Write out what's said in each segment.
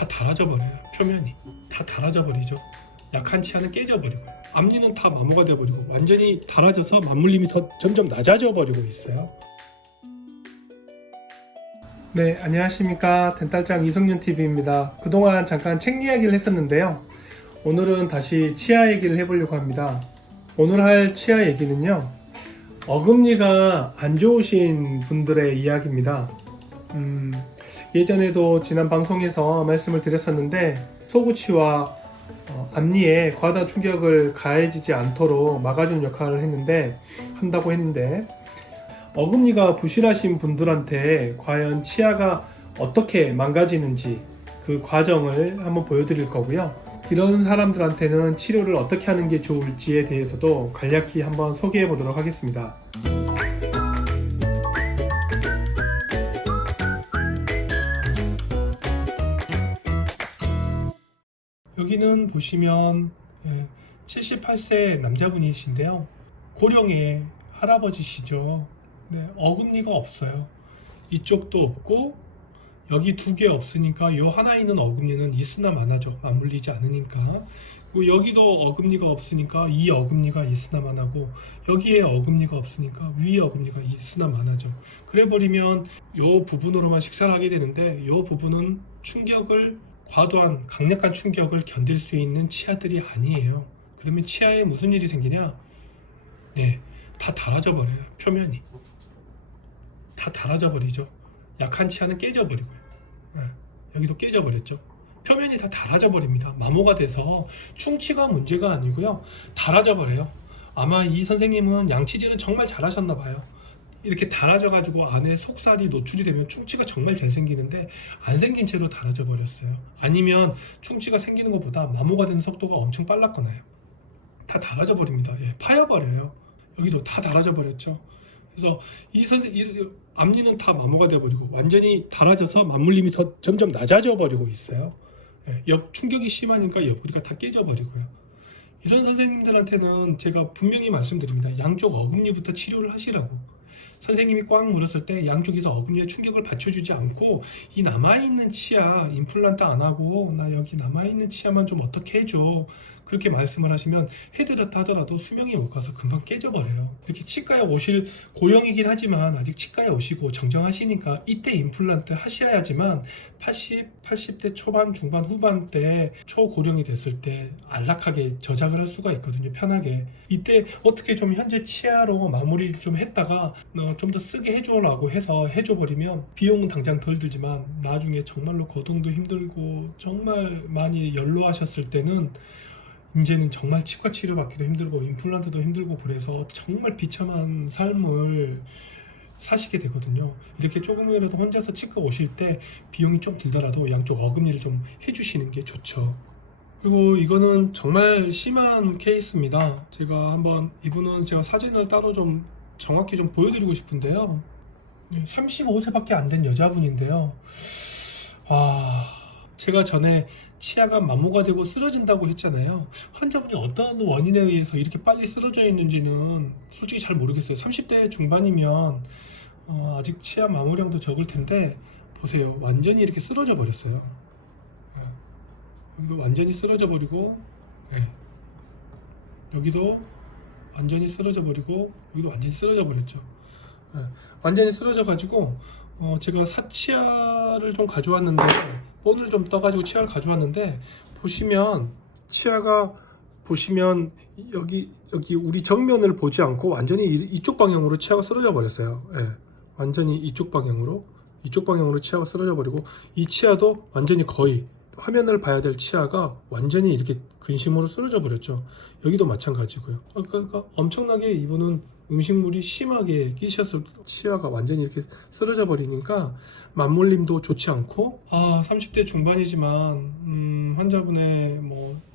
다 닳아져 버려요. 표면이 다 닳아져 버리죠. 약한 치아는 깨져 버리고 앞니는 다 마모가 돼 버리고 완전히 닳아져서 맞물림이 점점 낮아져 버리고 있어요. 네, 안녕하십니까. 덴탈장 이성윤 TV입니다. 그동안 잠깐 책 이야기를 했었는데요. 오늘은 다시 치아 얘기를 해보려고 합니다. 오늘 할 치아 얘기는요, 어금니가 안 좋으신 분들의 이야기입니다. 예전에도 지난 방송에서 말씀을 드렸었는데, 소구치와 앞니에 과다한 충격을 가해지지 않도록 막아주는 역할을 한다고 했는데, 어금니가 부실하신 분들한테 과연 치아가 어떻게 망가지는지 그 과정을 한번 보여드릴 거고요. 이런 사람들한테는 치료를 어떻게 하는 게 좋을지에 대해서도 간략히 한번 소개해 보도록 하겠습니다. 여기는 보시면 78세 남자분이신데요. 고령의 할아버지시죠. 네, 어금니가 없어요. 이쪽도 없고 여기 두 개 없으니까 요 하나 있는 어금니는 있으나 마나죠. 맞물리지 않으니까. 그리고 여기도 어금니가 없으니까 이 어금니가 있으나 마나고, 여기에 어금니가 없으니까 위 어금니가 있으나 마나죠. 그래 버리면 요 부분으로만 식사를 하게 되는데, 요 부분은 과도한 강력한 충격을 견딜 수 있는 치아들이 아니에요. 그러면 치아에 무슨 일이 생기냐? 네, 다 닳아져 버려요. 표면이 다 닳아져 버리죠. 약한 치아는 깨져 버리고요. 여기도 깨져 버렸죠. 표면이 다 닳아져 버립니다. 마모가 돼서 충치가 문제가 아니고요, 닳아져 버려요. 아마 이 선생님은 양치질은 정말 잘하셨나 봐요. 이렇게 닳아져 가지고 안에 속살이 노출이 되면 충치가 정말 잘 생기는데, 안 생긴 채로 닳아져 버렸어요. 아니면 충치가 생기는 것보다 마모가 되는 속도가 엄청 빨랐거나요. 다 닳아져 버립니다. 파여 버려요. 여기도 다 닳아져 버렸죠. 그래서 앞니는 다 마모가 되어버리고 완전히 닳아져서 맞물림이 점점 낮아져 버리고 있어요. 충격이 심하니까 옆구리가 다 깨져 버리고요. 이런 선생님들한테는 제가 분명히 말씀드립니다. 양쪽 어금니부터 치료를 하시라고. 선생님이 꽉 물었을 때 양쪽에서 어금니에 충격을 받쳐주지 않고, 이 남아있는 치아 임플란트 안 하고 나 여기 남아있는 치아만 좀 어떻게 해줘, 그렇게 말씀을 하시면 해드렸다 하더라도 수명이 못 가서 금방 깨져버려요. 이렇게 치과에 오실, 고령이긴 하지만 아직 치과에 오시고 정정하시니까 이때 임플란트 하셔야지만 80대 초반, 중반, 후반 때 초고령이 됐을 때 안락하게 저작을 할 수가 있거든요. 편하게. 이때 어떻게 좀 현재 치아로 마무리를 좀 했다가 좀 더 쓰게 해줘라고 해서 해줘버리면 비용은 당장 덜 들지만 나중에 정말로 거동도 힘들고 정말 많이 연로하셨을 때는 이제는 정말 치과 치료 받기도 힘들고 임플란트도 힘들고, 그래서 정말 비참한 삶을 사시게 되거든요. 이렇게 조금이라도 혼자서 치과 오실 때 비용이 좀 들더라도 양쪽 어금니를 좀 해주시는 게 좋죠. 그리고 이거는 정말 심한 케이스입니다. 이분은 제가 사진을 따로 좀 정확히 좀 보여드리고 싶은데요. 35세밖에 안 된 여자분인데요. 제가 전에 치아가 마모가 되고 쓰러진다고 했잖아요. 환자분이 어떤 원인에 의해서 이렇게 빨리 쓰러져 있는지는 솔직히 잘 모르겠어요. 30대 중반이면 아직 치아 마모량도 적을 텐데, 보세요. 완전히 이렇게 쓰러져 버렸어요. 여기도 완전히 쓰러져 버리고, 여기도 완전히 쓰러져 버리고, 여기도 완전히 쓰러져 버렸죠. 완전히 쓰러져 가지고 제가 사치아를 좀 가져왔는데, 본을 좀 떠가지고 치아를 가져왔는데, 보시면 여기 우리 정면을 보지 않고 완전히 이쪽 방향으로 치아가 쓰러져 버렸어요. 완전히 이쪽 방향으로 치아가 쓰러져 버리고, 이 치아도 완전히 거의 화면을 봐야 될 치아가 완전히 이렇게 근심으로 쓰러져 버렸죠. 여기도 마찬가지고요. 그러니까 엄청나게 이분은 음식물이 심하게 끼셨을, 치아가 완전히 이렇게 쓰러져 버리니까 맞물림도 좋지 않고, 30대 중반이지만 환자분의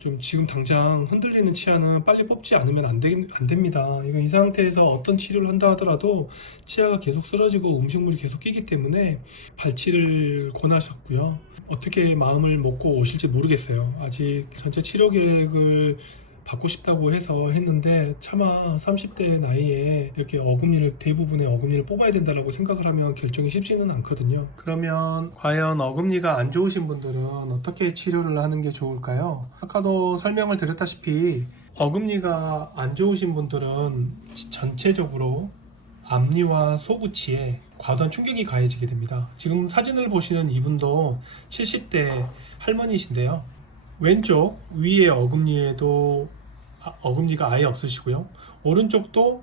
좀 지금 당장 흔들리는 치아는 빨리 뽑지 않으면 안 됩니다. 이거 이 상태에서 어떤 치료를 한다 하더라도 치아가 계속 쓰러지고 음식물이 계속 끼기 때문에 발치를 권하셨고요. 어떻게 마음을 먹고 오실지 모르겠어요. 아직 전체 치료 계획을 받고 싶다고 해서 했는데 차마 30대 나이에 이렇게 대부분의 어금니를 뽑아야 된다고 생각을 하면 결정이 쉽지는 않거든요. 그러면 과연 어금니가 안 좋으신 분들은 어떻게 치료를 하는 게 좋을까요? 아까도 설명을 드렸다시피 어금니가 안 좋으신 분들은 전체적으로 앞니와 소구치에 과도한 충격이 가해지게 됩니다. 지금 사진을 보시는 이분도 70대 할머니신데요. 왼쪽 위에 어금니에도 어금니가 아예 없으시고요. 오른쪽도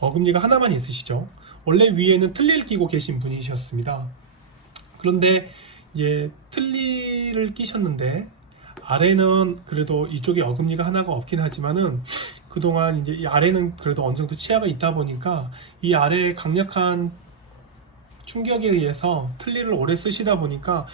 어금니가 하나만 있으시죠. 원래 위에는 틀니를 끼고 계신 분이셨습니다. 그런데 이제 틀니를 끼셨는데 아래는 그래도 이쪽에 어금니가 하나가 없긴 하지만은 그동안 이제 이 아래는 그래도 어느 정도 치아가 있다 보니까 이 아래에 강력한 충격에 의해서 틀니를 오래 쓰시다 보니까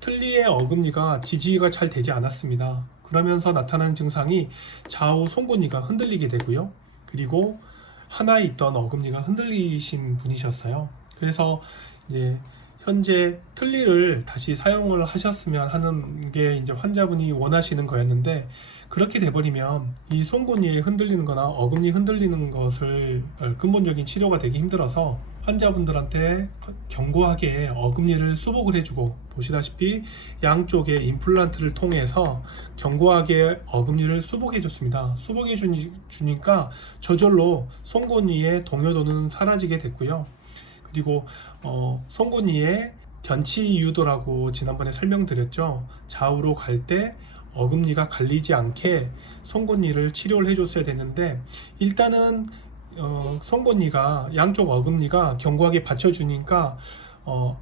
틀니의 어금니가 지지가 잘 되지 않았습니다. 그러면서 나타나는 증상이 좌우 송곳니가 흔들리게 되고요. 그리고 하나에 있던 어금니가 흔들리신 분이셨어요. 그래서 이제 현재 틀니를 다시 사용을 하셨으면 하는 게 이제 환자분이 원하시는 거였는데, 그렇게 돼버리면 이 송곳니에 흔들리는 거나 어금니 흔들리는 것을 근본적인 치료가 되기 힘들어서 환자분들한테 견고하게 어금니를 수복을 해주고, 보시다시피 양쪽에 임플란트를 통해서 견고하게 어금니를 수복해 줬습니다. 수복해 주니까 저절로 송곳니의 동요도는 사라지게 됐고요. 그리고 송곳니의 견치 유도라고 지난번에 설명드렸죠. 좌우로 갈 때 어금니가 갈리지 않게 송곳니를 치료를 해줬어야 되는데, 일단은 송곳니가 양쪽 어금니가 견고하게 받쳐주니까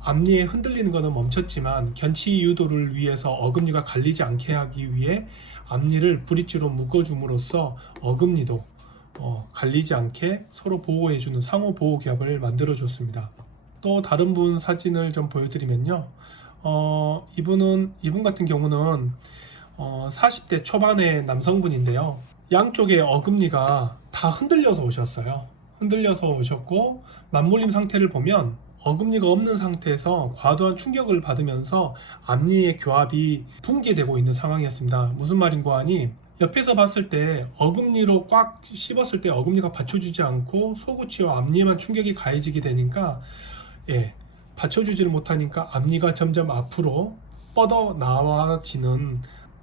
앞니에 흔들리는 것은 멈췄지만, 견치 유도를 위해서 어금니가 갈리지 않게 하기 위해 앞니를 브릿지로 묶어줌으로써 어금니도 갈리지 않게 서로 보호해주는 상호 보호 겹을 만들어 줬습니다. 또 다른 분 사진을 좀 보여드리면요, 이분 같은 경우는 40대 초반의 남성분인데요, 양쪽의 어금니가 다 흔들려서 오셨어요. 흔들려서 오셨고, 맞물림 상태를 보면 어금니가 없는 상태에서 과도한 충격을 받으면서 앞니의 교합이 붕괴되고 있는 상황이었습니다. 무슨 말인고 하니, 옆에서 봤을 때 어금니로 꽉 씹었을 때 어금니가 받쳐주지 않고 소구치와 앞니에만 충격이 가해지게 되니까, 받쳐주지를 못하니까 앞니가 점점 앞으로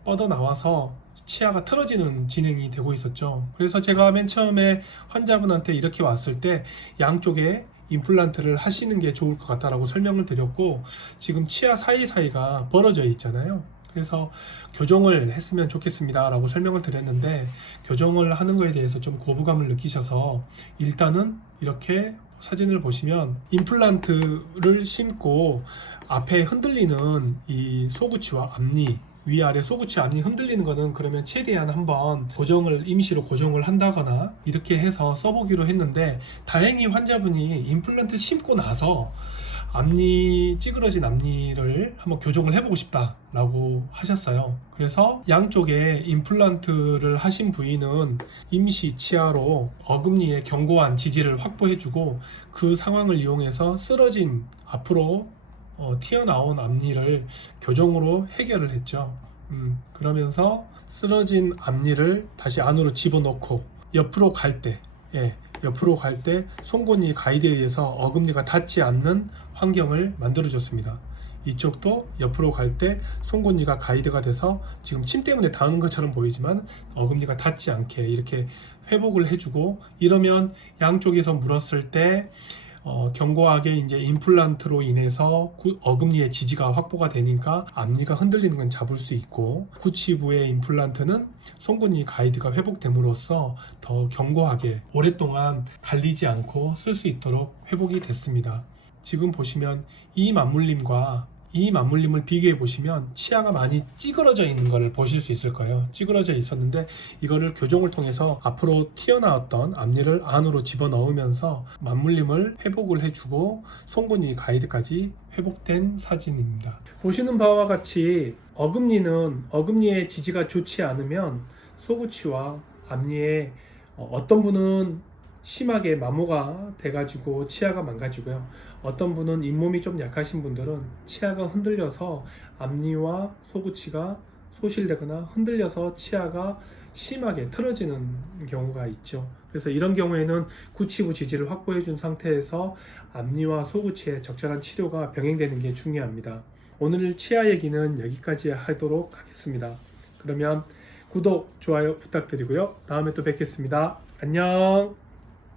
뻗어나와서 치아가 틀어지는 진행이 되고 있었죠. 그래서 제가 맨 처음에 환자분한테 이렇게 왔을 때 양쪽에 임플란트를 하시는 게 좋을 것 같다라고 설명을 드렸고, 지금 치아 사이사이가 벌어져 있잖아요. 그래서 교정을 했으면 좋겠습니다 라고 설명을 드렸는데, 교정을 하는 거에 대해서 좀 거부감을 느끼셔서 일단은 이렇게 사진을 보시면 임플란트를 심고 앞에 흔들리는 이 소구치와 앞니, 위아래 소구치 앞니 흔들리는 거는 그러면 최대한 한번 임시로 고정을 한다거나 이렇게 해서 써보기로 했는데, 다행히 환자분이 임플란트 심고 나서 찌그러진 앞니를 한번 교정을 해보고 싶다라고 하셨어요. 그래서 양쪽에 임플란트를 하신 부위는 임시 치아로 어금니의 견고한 지지를 확보해주고, 그 상황을 이용해서 쓰러진 앞으로 튀어나온 앞니를 교정으로 해결을 했죠. 그러면서 쓰러진 앞니를 다시 안으로 집어넣고 옆으로 갈 때 송곳니 가이드에 의해서 어금니가 닿지 않는 환경을 만들어 줬습니다. 이쪽도 옆으로 갈 때 송곳니가 가이드가 돼서 지금 침 때문에 닿는 것처럼 보이지만 어금니가 닿지 않게 이렇게 회복을 해주고, 이러면 양쪽에서 물었을 때 견고하게 이제 임플란트로 인해서 어금니의 지지가 확보가 되니까 앞니가 흔들리는 건 잡을 수 있고, 구치부의 임플란트는 송곳니 가이드가 회복됨으로써 더 견고하게 오랫동안 갈리지 않고 쓸 수 있도록 회복이 됐습니다. 지금 보시면 이 맞물림을 비교해 보시면 치아가 많이 찌그러져 있는 것을 보실 수 있을 거예요. 찌그러져 있었는데 이거를 교정을 통해서 앞으로 튀어나왔던 앞니를 안으로 집어넣으면서 맞물림을 회복을 해주고 송곳니 가이드까지 회복된 사진입니다. 보시는 바와 같이 어금니의 지지가 좋지 않으면 소구치와 앞니에 어떤 분은 심하게 마모가 돼가지고 치아가 망가지고요. 어떤 분은 잇몸이 좀 약하신 분들은 치아가 흔들려서 앞니와 소구치가 소실되거나 흔들려서 치아가 심하게 틀어지는 경우가 있죠. 그래서 이런 경우에는 구치부 지지를 확보해 준 상태에서 앞니와 소구치의 적절한 치료가 병행되는 게 중요합니다. 오늘 치아 얘기는 여기까지 하도록 하겠습니다. 그러면 구독, 좋아요 부탁드리고요. 다음에 또 뵙겠습니다. 안녕.